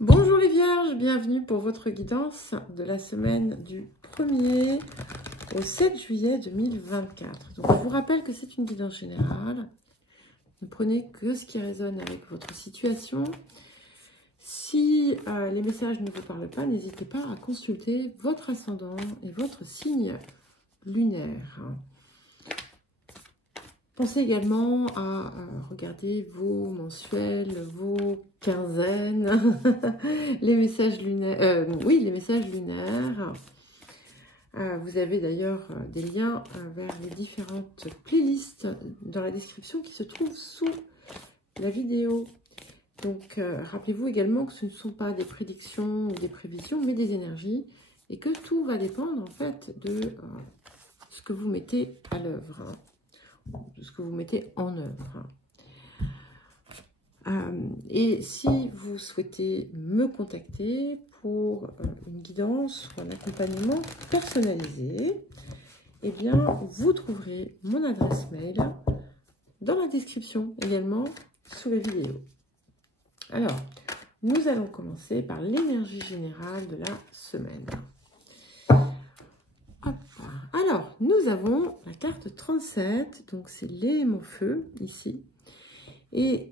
Bonjour les vierges, bienvenue pour votre guidance de la semaine du 1er au 7 juillet 2024. Donc, je vous rappelle que c'est une guidance générale. Ne prenez que ce qui résonne avec votre situation. Si les messages ne vous parlent pas, n'hésitez pas à consulter votre ascendant et votre signe lunaire. Pensez également à regarder vos mensuels, vos quinzaines, les messages lunaires. Les messages lunaires. Vous avez d'ailleurs des liens vers les différentes playlists dans la description qui se trouvent sous la vidéo. Donc, rappelez-vous également que ce ne sont pas des prédictions ou des prévisions, mais des énergies, et que tout va dépendre en fait de ce que vous mettez à l'œuvre. De ce que vous mettez en œuvre. Et si vous souhaitez me contacter pour une guidance ou un accompagnement personnalisé, eh bien, vous trouverez mon adresse mail dans la description, également sous la vidéo. Alors, nous allons commencer par l'énergie générale de la semaine. Hop. Alors, nous avons la carte 37, donc c'est l'élément feu, ici, et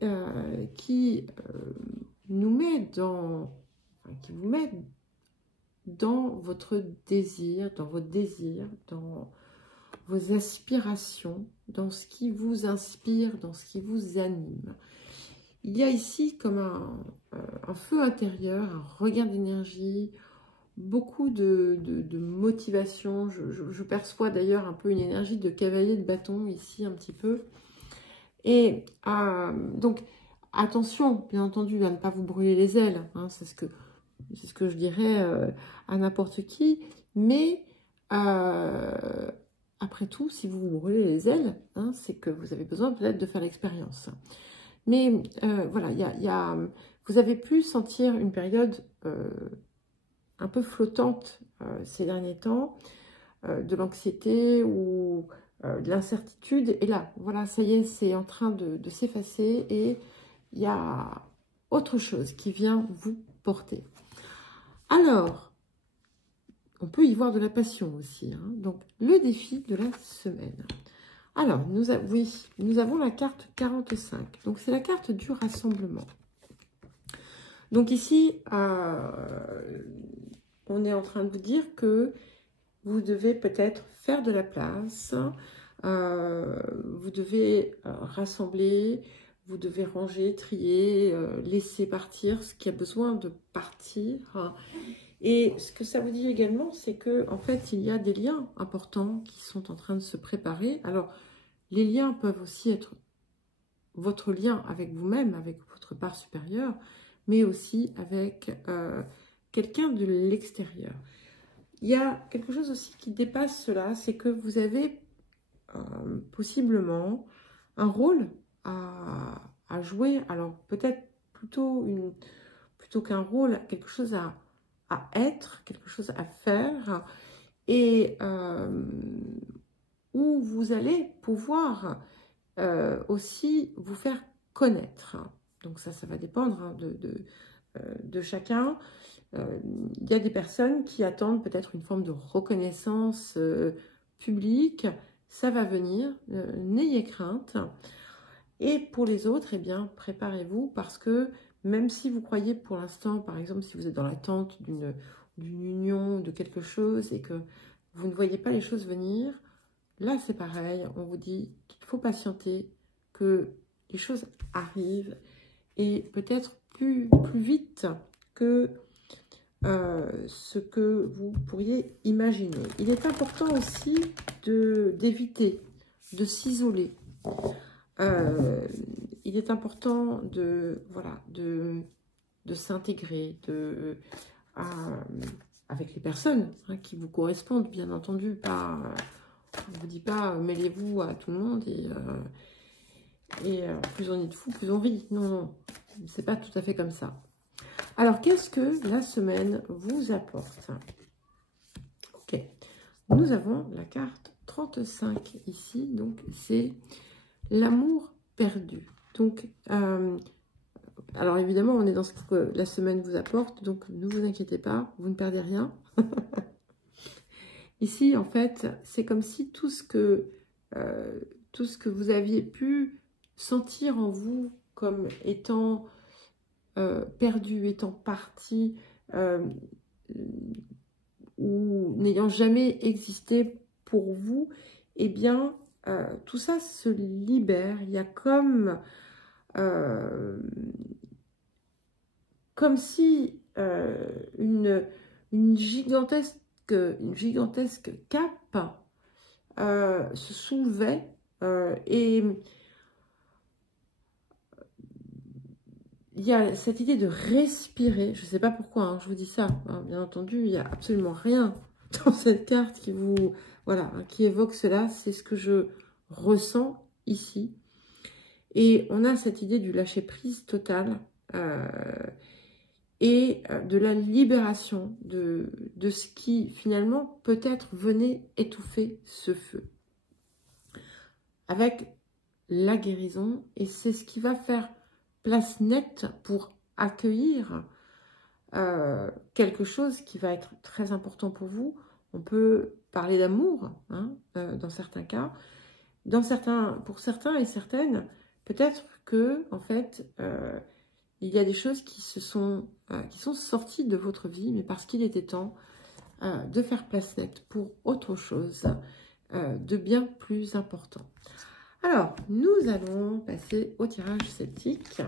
qui nous met dans, qui vous met dans votre désir, dans vos aspirations, dans ce qui vous inspire, dans ce qui vous anime. Il y a ici comme un feu intérieur, un regain d'énergie, beaucoup de motivation. Je perçois d'ailleurs un peu une énergie de cavalier de bâton ici un petit peu. Et donc attention bien entendu à ne pas vous brûler les ailes, hein, c'est ce que je dirais à n'importe qui. Mais après tout, si vous vous brûlez les ailes, hein, c'est que vous avez besoin peut-être de faire l'expérience. Mais voilà, vous avez pu sentir une période un peu flottante ces derniers temps, de l'anxiété ou de l'incertitude. Et là, voilà, ça y est, c'est en train de s'effacer et il y a autre chose qui vient vous porter. Alors, on peut y voir de la passion aussi, hein. Donc, le défi de la semaine. Alors, nous avons la carte 45. Donc, c'est la carte du rassemblement. Donc ici, on est en train de vous dire que vous devez peut-être faire de la place, vous devez rassembler, vous devez ranger, trier, laisser partir ce qui a besoin de partir. Et ce que ça vous dit également, c'est que en fait, il y a des liens importants qui sont en train de se préparer. Alors, les liens peuvent aussi être votre lien avec vous-même, avec votre part supérieure, mais aussi avec quelqu'un de l'extérieur. Il y a quelque chose aussi qui dépasse cela, c'est que vous avez possiblement un rôle à jouer. Alors peut-être plutôt qu'un rôle, quelque chose à être, quelque chose à faire, et où vous allez pouvoir aussi vous faire connaître. Donc ça va dépendre hein, de chacun. Il y a des personnes qui attendent peut-être une forme de reconnaissance publique. Ça va venir, n'ayez crainte. Et pour les autres, eh bien, préparez-vous parce que même si vous croyez pour l'instant, par exemple, si vous êtes dans l'attente d'une union, de quelque chose et que vous ne voyez pas les choses venir, là c'est pareil, on vous dit qu'il faut patienter, que les choses arrivent et peut-être plus vite que ce que vous pourriez imaginer. Il est important aussi d'éviter de s'isoler. Il est important de s'intégrer avec les personnes hein, qui vous correspondent, bien entendu. Pas, on ne vous dit pas mêlez-vous à tout le monde et plus on est de fous, plus on rit. Non, non, c'est pas tout à fait comme ça. Alors, qu'est-ce que la semaine vous apporte? Ok, nous avons la carte 35 ici, donc c'est l'amour perdu. Donc, alors évidemment, on est dans ce que la semaine vous apporte, donc ne vous inquiétez pas, vous ne perdez rien. Ici, en fait, c'est comme si tout ce que vous aviez pu sentir en vous comme étant perdu, étant parti, ou n'ayant jamais existé pour vous, eh bien, tout ça se libère. Il y a comme si une gigantesque cape se soulevait et il y a cette idée de respirer. Je ne sais pas pourquoi, hein, je vous dis ça. Hein, bien entendu, il n'y a absolument rien dans cette carte qui vous, voilà, qui évoque cela. C'est ce que je ressens ici. Et on a cette idée du lâcher-prise total et de la libération de ce qui, finalement, peut-être venait étouffer ce feu. Avec la guérison, et c'est ce qui va faire place nette pour accueillir quelque chose qui va être très important pour vous. On peut parler d'amour, hein, dans certains cas. Pour certains et certaines, peut-être que, en fait, il y a des choses qui sont sorties de votre vie, mais parce qu'il était temps de faire place nette pour autre chose de bien plus important. Alors, nous allons passer au tirage sceptique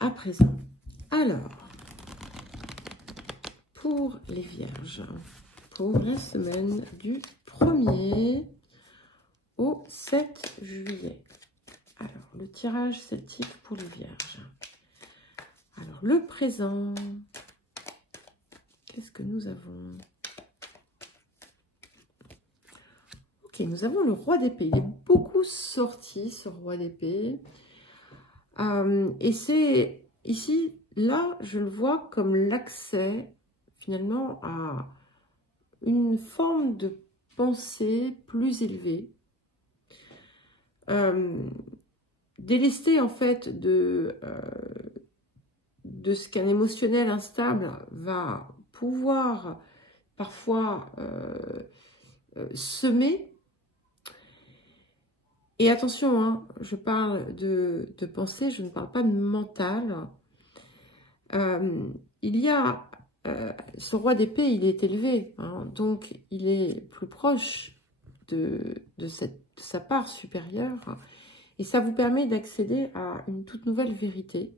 à présent. Alors, pour les vierges, pour la semaine du 1er au 7 juillet. Alors, le tirage celtique pour les vierges. Alors, le présent. Qu'est-ce que nous avons? Ok, nous avons le roi d'épée. Il est beaucoup sorti, ce roi d'épée. Et c'est ici, là, je le vois comme l'accès, finalement, à une forme de pensée plus élevée. Délesté, en fait, de ce qu'un émotionnel instable va pouvoir parfois semer. Et attention, hein, je parle de pensée, je ne parle pas de mental. Il y a ce roi d'épée, il est élevé, hein, donc il est plus proche de sa part supérieure. Et ça vous permet d'accéder à une toute nouvelle vérité.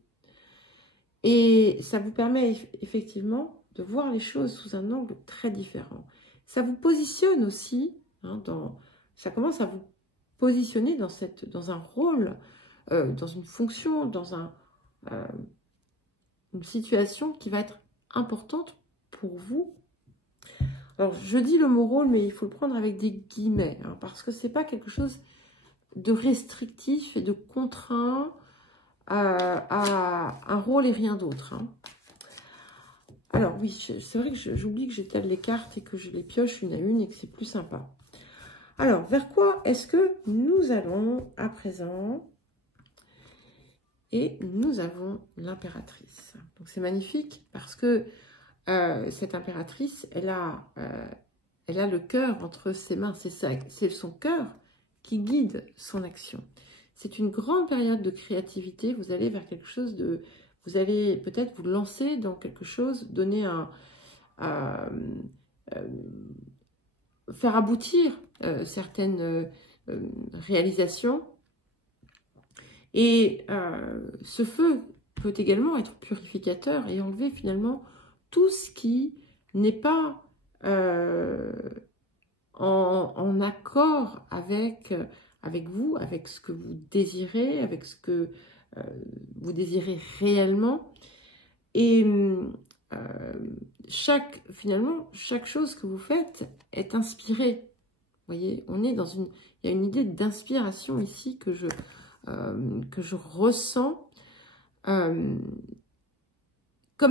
Et ça vous permet effectivement de voir les choses sous un angle très différent. Ça vous positionne aussi, hein, ça commence à vous positionner dans un rôle, dans une fonction, dans une situation qui va être importante pour vous. Alors, je dis le mot rôle, mais il faut le prendre avec des guillemets, hein, parce que ce n'est pas quelque chose de restrictif et de contraint à un rôle et rien d'autre. Hein. Alors oui, c'est vrai que j'oublie que j'étale les cartes et que je les pioche une à une et que c'est plus sympa. Alors, vers quoi est-ce que nous allons à présent? Et nous avons l'impératrice. Donc c'est magnifique parce que cette impératrice, elle a le cœur entre ses mains. C'est son cœur qui guide son action. C'est une grande période de créativité. Vous allez vers quelque chose de... Vous allez peut-être vous lancer dans quelque chose, donner faire aboutir certaines réalisations. Et ce feu peut également être purificateur et enlever finalement tout ce qui n'est pas en accord avec vous, avec ce que vous désirez, avec ce que vous désirez réellement. Et finalement, chaque chose que vous faites est inspirée. Vous voyez, il y a une idée d'inspiration ici que je ressens. Comme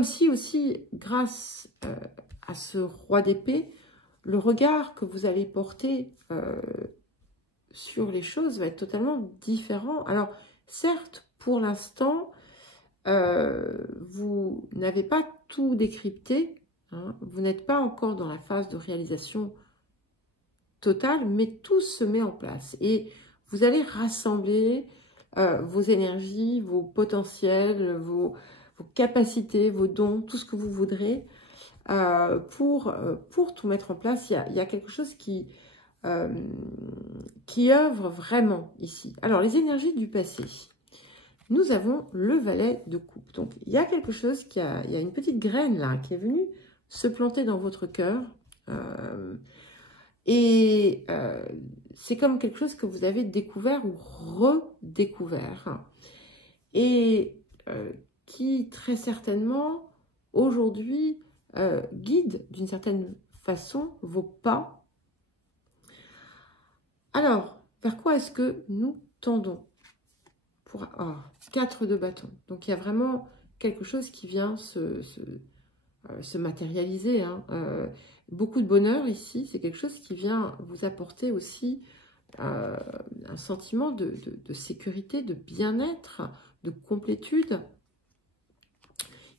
si aussi, grâce à ce roi d'épée, le regard que vous allez porter sur les choses va être totalement différent. Alors, Certes, pour l'instant, vous n'avez pas tout décrypté, hein, vous n'êtes pas encore dans la phase de réalisation totale, mais tout se met en place. Et vous allez rassembler vos énergies, vos potentiels, vos capacités, vos dons, tout ce que vous voudrez, pour tout mettre en place. Il y a quelque chose qui œuvre vraiment ici. Alors, les énergies du passé. Nous avons le valet de coupe. Donc, il y a quelque chose, il y a une petite graine là qui est venue se planter dans votre cœur. C'est comme quelque chose que vous avez découvert ou redécouvert. Et qui, très certainement, aujourd'hui, guide d'une certaine façon vos pas. Alors, vers quoi est-ce que nous tendons? Pour 4 de bâton. Donc, il y a vraiment quelque chose qui vient se matérialiser. Hein. Beaucoup de bonheur ici. C'est quelque chose qui vient vous apporter aussi un sentiment de sécurité, de bien-être, de complétude.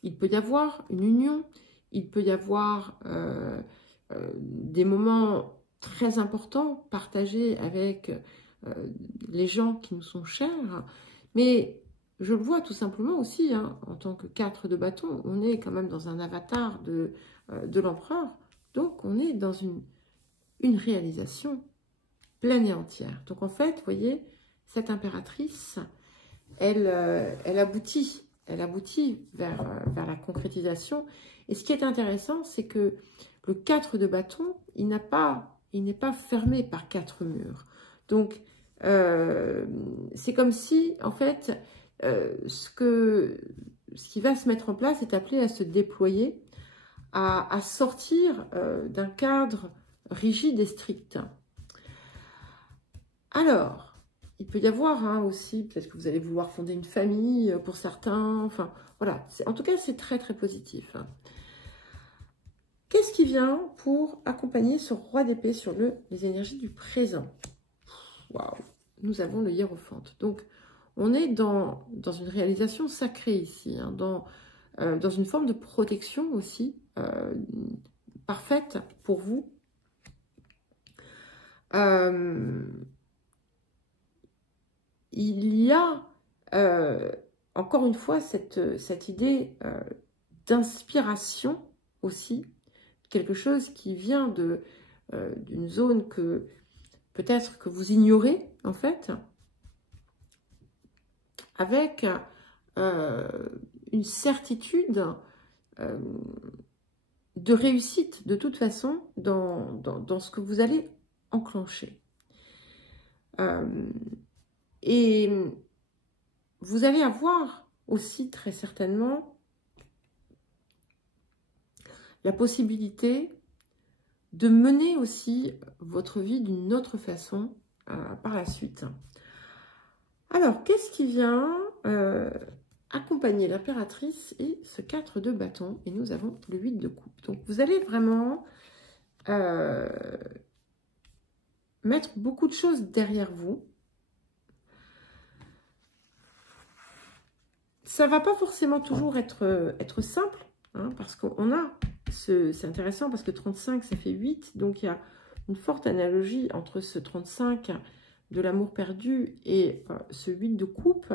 Il peut y avoir une union. Il peut y avoir des moments très importants partagés avec les gens qui nous sont chers. Mais je le vois tout simplement aussi, hein, en tant que 4 de bâton, on est quand même dans un avatar de l'empereur. Donc, on est dans une réalisation pleine et entière. Donc, en fait, vous voyez, cette impératrice, elle aboutit vers la concrétisation. Et ce qui est intéressant, c'est que le 4 de bâton, il n'est pas fermé par 4 murs. Donc, c'est comme si, en fait, ce qui va se mettre en place est appelé à se déployer, à sortir d'un cadre rigide et strict. Alors, il peut y avoir hein, aussi, peut-être que vous allez vouloir fonder une famille pour certains, enfin, voilà. En tout cas, c'est très, très positif. Qu'est-ce qui vient pour accompagner ce roi d'épée sur les énergies du présent? Waouh! Nous avons le hiérophante. Donc, on est dans une réalisation sacrée ici, hein, dans une forme de protection aussi, parfaite pour vous. Il y a, encore une fois, cette idée d'inspiration aussi, quelque chose qui vient d'une zone que peut-être que vous ignorez, en fait, avec une certitude de réussite, de toute façon, dans ce que vous allez enclencher. Et vous allez avoir aussi, très certainement, la possibilité de mener aussi votre vie d'une autre façon par la suite. Alors, qu'est-ce qui vient accompagner l'impératrice et ce 4 de bâton? Et nous avons le 8 de coupe. Donc, vous allez vraiment mettre beaucoup de choses derrière vous. Ça ne va pas forcément toujours être simple, hein, parce qu'on a, c'est intéressant parce que 35, ça fait 8, donc il y a une forte analogie entre ce 35 de l'amour perdu et ce 8 de coupe.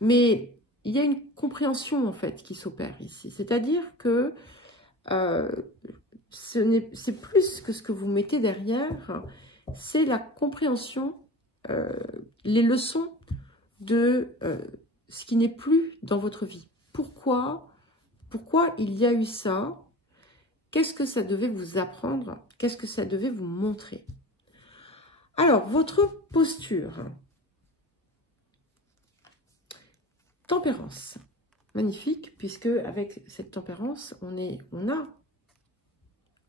Mais il y a une compréhension en fait qui s'opère ici, c'est-à-dire que c'est plus que ce que vous mettez derrière, c'est la compréhension, les leçons de ce qui n'est plus dans votre vie. Pourquoi il y a eu ça? Qu'est-ce que ça devait vous apprendre? Qu'est-ce que ça devait vous montrer? Alors, votre posture. Tempérance. Magnifique, puisque avec cette tempérance, on a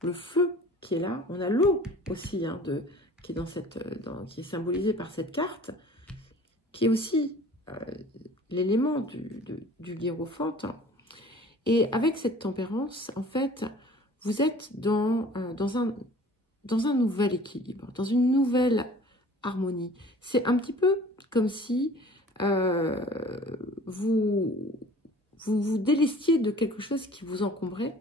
le feu qui est là. On a l'eau aussi, hein, qui est qui est symbolisée par cette carte, qui est aussi l'élément du hiérophante. Et avec cette tempérance, en fait, vous êtes dans dans un nouvel équilibre, dans une nouvelle harmonie. C'est un petit peu comme si vous vous délestiez de quelque chose qui vous encombrait.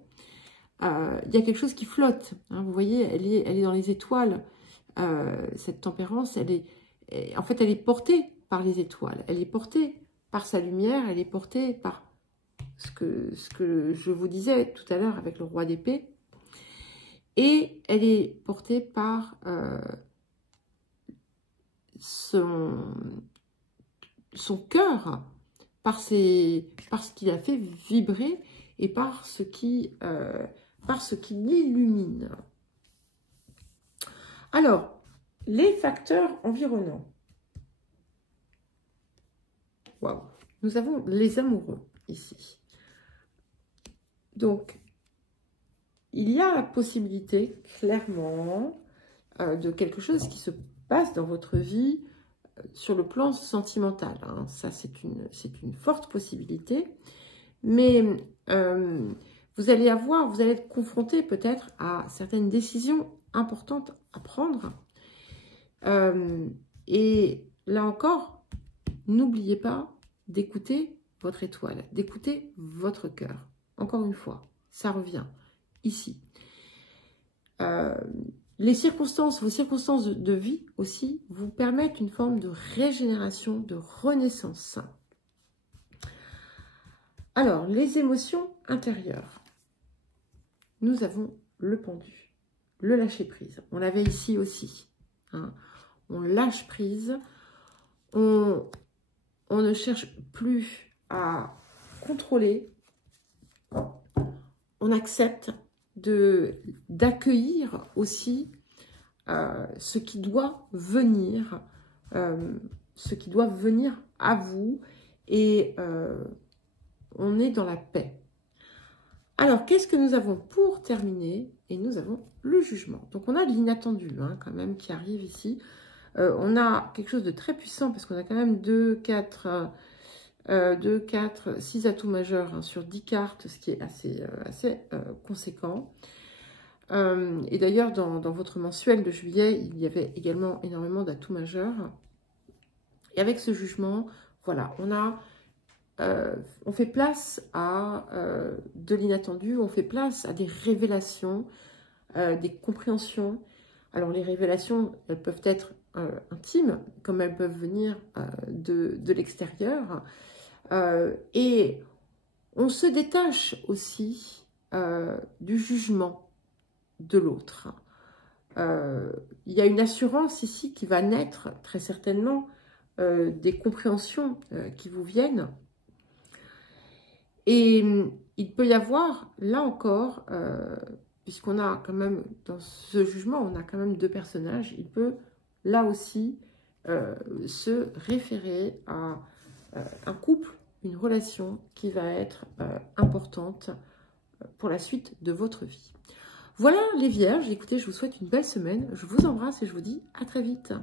Il y a quelque chose qui flotte. Hein, vous voyez, elle est dans les étoiles. Cette tempérance, en fait, elle est portée par les étoiles. Elle est portée par sa lumière. Elle est portée par ce que je vous disais tout à l'heure avec le roi d'épée. Et elle est portée par son cœur, par ce qu'il a fait vibrer et par ce qui l'illumine. Alors, les facteurs environnants. Waouh. Nous avons les amoureux ici. Donc, il y a la possibilité, clairement, de quelque chose qui se passe dans votre vie sur le plan sentimental. Hein. Ça, c'est une forte possibilité. Mais vous allez être confronté peut-être à certaines décisions importantes à prendre. Et là encore, n'oubliez pas d'écouter votre étoile, d'écouter votre cœur. Encore une fois, ça revient ici. Les circonstances, vos circonstances de vie aussi, vous permettent une forme de régénération, de renaissance. Alors, les émotions intérieures. Nous avons le pendu, le lâcher-prise. On l'avait ici aussi. Hein. On lâche prise. On ne cherche plus à contrôler. On accepte d'accueillir aussi ce qui doit venir à vous, et on est dans la paix. Alors, qu'est-ce que nous avons pour terminer? Et nous avons le jugement. Donc, on a l'inattendu quand même qui arrive ici. On a quelque chose de très puissant parce qu'on a quand même 2, 4, 6 atouts majeurs sur 10 cartes, ce qui est assez conséquent. Et d'ailleurs, dans votre mensuel de juillet, il y avait également énormément d'atouts majeurs. Et avec ce jugement, voilà, on fait place à de l'inattendu, on fait place à des révélations, des compréhensions. Alors, les révélations, elles peuvent être intimes, comme elles peuvent venir de l'extérieur. Et on se détache aussi du jugement de l'autre. Il y a une assurance ici qui va naître, très certainement, des compréhensions qui vous viennent. Et il peut y avoir, là encore, puisqu'on a quand même, dans ce jugement, on a quand même 2 personnages, il peut, là aussi, se référer à un couple, une relation qui va être importante pour la suite de votre vie. Voilà les Vierges, écoutez, je vous souhaite une belle semaine, je vous embrasse et je vous dis à très vite.